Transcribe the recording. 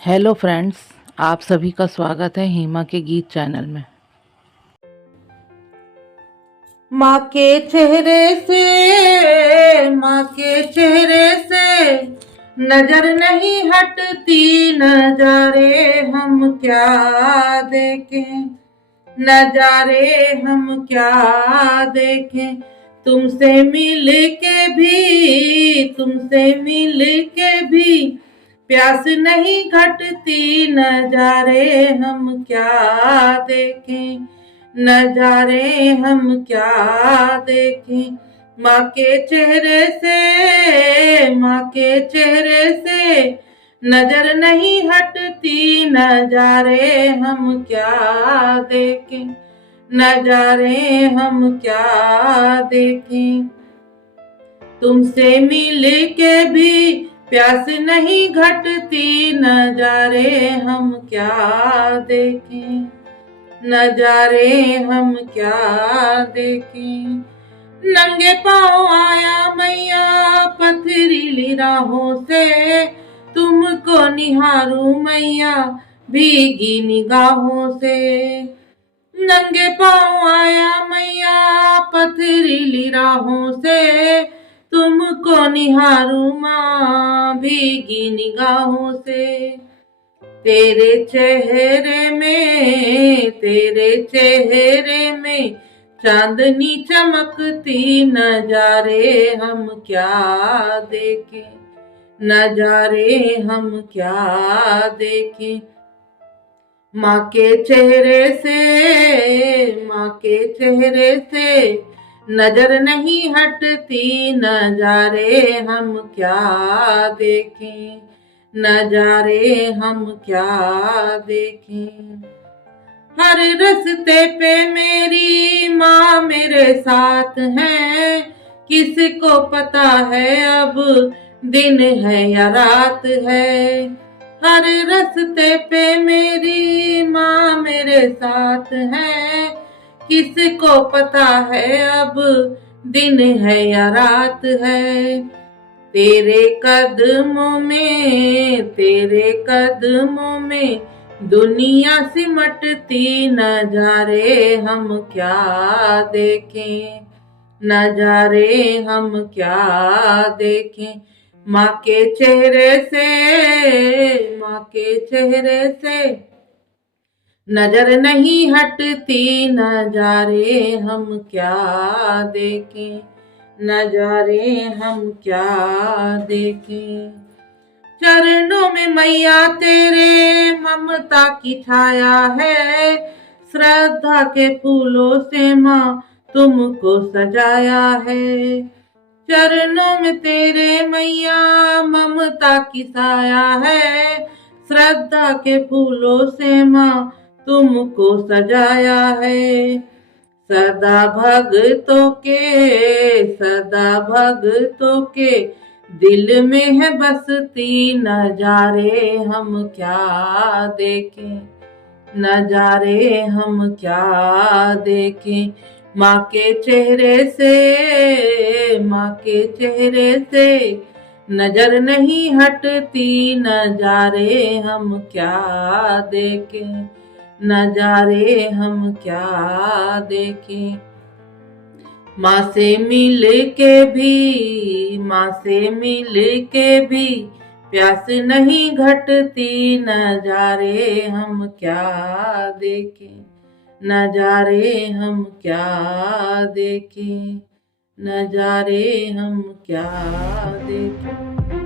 Hello friends, आप सभी का स्वागत है हेमा के गीत चैनल में। माँ के चेहरे से, माँ के चेहरे से नजर नहीं हटती, नजारे हम क्या देखें, नजारे हम क्या देखें। तुमसे मिल के भी, तुमसे मिल के भी प्यास नहीं घटती, नजारे हम क्या देखें, नजारे हम क्या देखें। माँ के चेहरे से, माँ के चेहरे से नजर नहीं हटती, नजारे हम क्या देखें, नजारे हम क्या देखें। तुमसे मिल के भी प्यास नहीं घटती, नजारे हम क्या देखें, नजारे हम क्या देखें। नंगे पाँव आया मैया पथरीली राहों से, तुमको निहारूं मैया भीगी निगाहों से। नंगे पाँव आया मैया पथरीली राहों से, तुमको निहारूं माँ भीगी निगाहों से। तेरे चेहरे में, तेरे चेहरे में चांदनी चमकती, नजारे हम क्या देखें, नजारे हम क्या देखें। माँ के चेहरे से, माँ के चेहरे से नजर नहीं हटती, नजारे हम क्या देखें, नजारे हम क्या देखें। हर रास्ते पे मेरी माँ मेरे साथ है, किसको पता है अब दिन है या रात है। हर रास्ते पे मेरी माँ मेरे साथ है, किसको पता है अब दिन है या रात है। तेरे कदमों में, तेरे कदमों में दुनिया सिमटती, नजारे हम क्या देखें, नजारे हम क्या देखें। माँ के चेहरे से, माँ के चेहरे से नजर नहीं हटती, नजारे हम क्या देखें, नजारे हम क्या देखें। चरणों में मैया तेरे ममता की छाया है, श्रद्धा के फूलों से माँ तुमको सजाया है। चरणों में तेरे मैया ममता की छाया है, श्रद्धा के फूलों से माँ तुमको सजाया है। सदा भक्तों के, सदा भक्तों के दिल में है बसती, नजारे हम क्या देखें, नजारे हम क्या देखें। माँ के चेहरे से, माँ के चेहरे से नजर नहीं हटती, नजारे हम क्या देखें, नजारे हम क्या देखें। माँ से मिल के भी, माँ से मिल के भी प्यास नहीं घटती, नजारे हम क्या देखें, नजारे हम क्या देखें, नजारे हम क्या देखें।